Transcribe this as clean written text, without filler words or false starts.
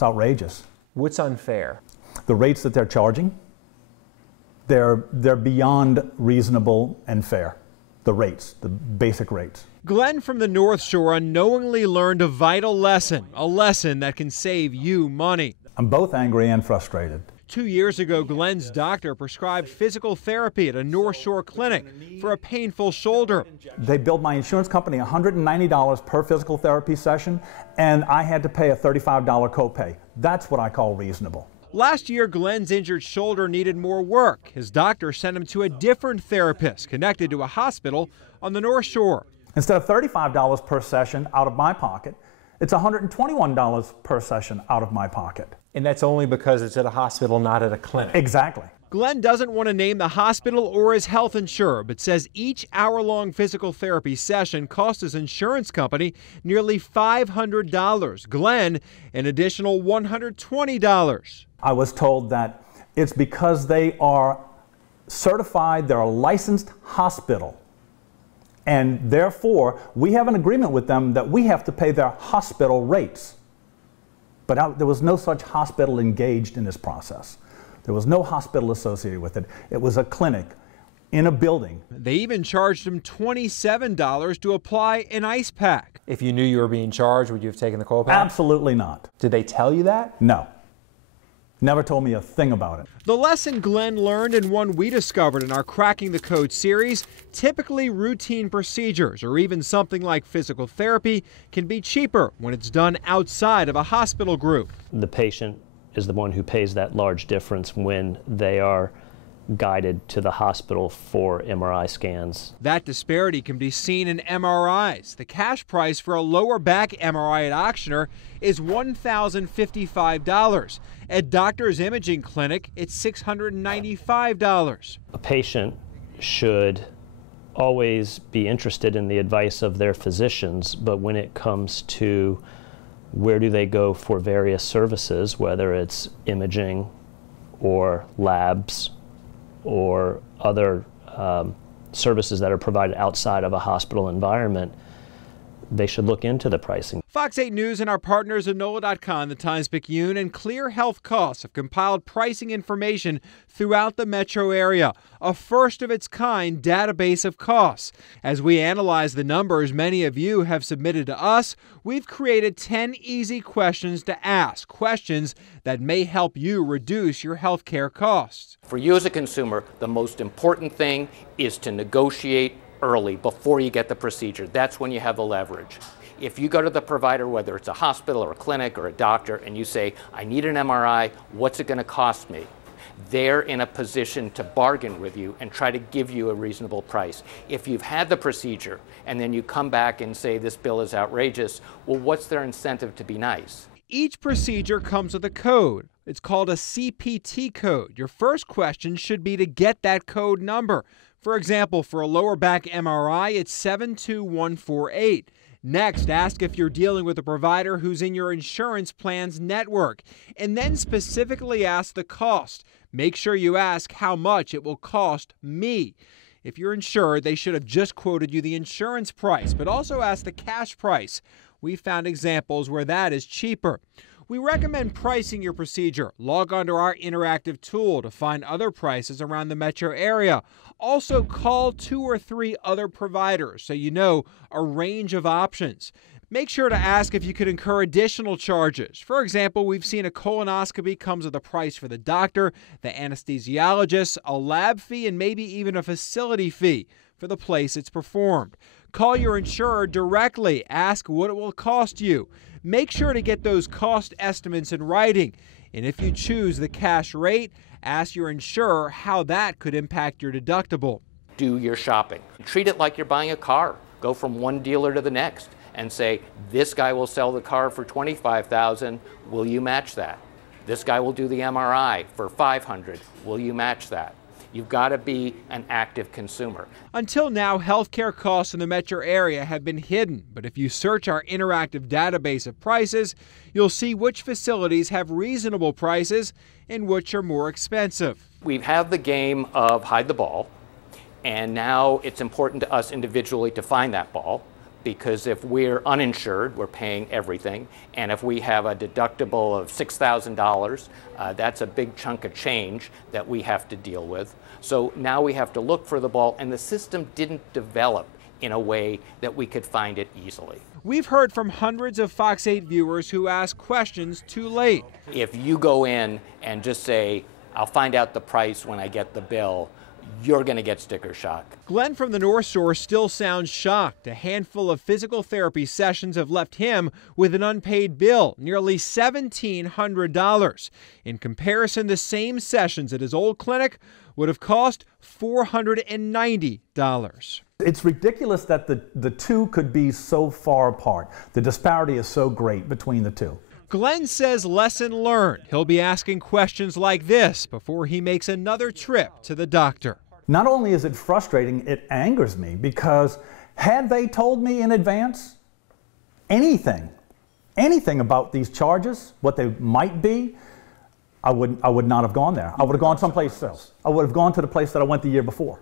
It's outrageous. What's unfair? The rates that they're charging, they're beyond reasonable and fair. The rates, the basic rates. Glenn from the North Shore unknowingly learned a vital lesson, a lesson that can save you money. I'm both angry and frustrated. 2 years ago, Glenn's doctor prescribed physical therapy at a North Shore clinic for a painful shoulder. They billed my insurance company $190 per physical therapy session, and I had to pay a $35 copay. That's what I call reasonable. Last year, Glenn's injured shoulder needed more work. His doctor sent him to a different therapist connected to a hospital on the North Shore. Instead of $35 per session out of my pocket, it's $121 per session out of my pocket. And that's only because it's at a hospital, not at a clinic. Exactly. Glenn doesn't want to name the hospital or his health insurer, but says each hour-long physical therapy session cost his insurance company nearly $500. Glenn, an additional $120. I was told that it's because they are certified, they're a licensed hospital, and therefore we have an agreement with them that we have to pay their hospital rates. But there was no such hospital engaged in this process. There was no hospital associated with it. It was a clinic in a building. They even charged him $27 to apply an ice pack. If you knew you were being charged, would you have taken the copay? Absolutely not. Did they tell you that? No. Never told me a thing about it. The lesson Glenn learned, and one we discovered in our Cracking the Code series, typically routine procedures or even something like physical therapy can be cheaper when it's done outside of a hospital group. The patient is the one who pays that large difference when they are guided to the hospital for MRI scans. That disparity can be seen in MRIs. The cash price for a lower back MRI at Auctioner is $1,055. At Doctor's Imaging Clinic, it's $695. A patient should always be interested in the advice of their physicians, but when it comes to where do they go for various services, whether it's imaging or labs or other services that are provided outside of a hospital environment, they should look into the pricing. Fox 8 News and our partners at NOLA.com, the Times-Picayune, and Clear Health Costs have compiled pricing information throughout the metro area, a first-of-its-kind database of costs. As we analyze the numbers many of you have submitted to us, we've created 10 easy questions to ask, questions that may help you reduce your health care costs. For you as a consumer, the most important thing is to negotiate early before you get the procedure. That's when you have the leverage. If you go to the provider, whether it's a hospital or a clinic or a doctor, and you say, I need an MRI, what's it going to cost me? They're in a position to bargain with you and try to give you a reasonable price. If you've had the procedure and then you come back and say this bill is outrageous, well, what's their incentive to be nice? Each procedure comes with a code. It's called a CPT code. Your first question should be to get that code number. For example, for a lower back MRI, it's 72148. Next, ask if you're dealing with a provider who's in your insurance plan's network, and then specifically ask the cost. Make sure you ask how much it will cost me. If you're insured, they should have just quoted you the insurance price, but also ask the cash price. We found examples where that is cheaper. We recommend pricing your procedure. Log on to our interactive tool to find other prices around the metro area. Also, call 2 or 3 other providers so you know a range of options. Make sure to ask if you could incur additional charges. For example, we've seen a colonoscopy comes with a price for the doctor, the anesthesiologist, a lab fee, and maybe even a facility fee for the place it's performed. Call your insurer directly. Ask what it will cost you. Make sure to get those cost estimates in writing. And if you choose the cash rate, ask your insurer how that could impact your deductible. Do your shopping. Treat it like you're buying a car. Go from one dealer to the next and say, this guy will sell the car for $25,000. Will you match that? This guy will do the MRI for $500. Will you match that? You've got to be an active consumer. Until now, healthcare costs in the metro area have been hidden, but if you search our interactive database of prices, you'll see which facilities have reasonable prices and which are more expensive. We have the game of hide the ball, and now it's important to us individually to find that ball. because if we're uninsured, we're paying everything, and if we have a deductible of $6,000, that's a big chunk of change that we have to deal with. So now we have to look for the ball, and the system didn't develop in a way that we could find it easily. We've heard from hundreds of Fox 8 viewers who ask questions too late. If you go in and just say, I'll find out the price when I get the bill, you're going to get sticker shock. Glenn from the North Shore still sounds shocked. A handful of physical therapy sessions have left him with an unpaid bill, nearly $1,700. In comparison, the same sessions at his old clinic would have cost $490. It's ridiculous that the two could be so far apart. The disparity is so great between the two. Glenn says lesson learned. He'll be asking questions like this before he makes another trip to the doctor. Not only is it frustrating, it angers me, because had they told me in advance anything about these charges, what they might be, I would not have gone there. I would have gone someplace else. I would have gone to the place that I went the year before.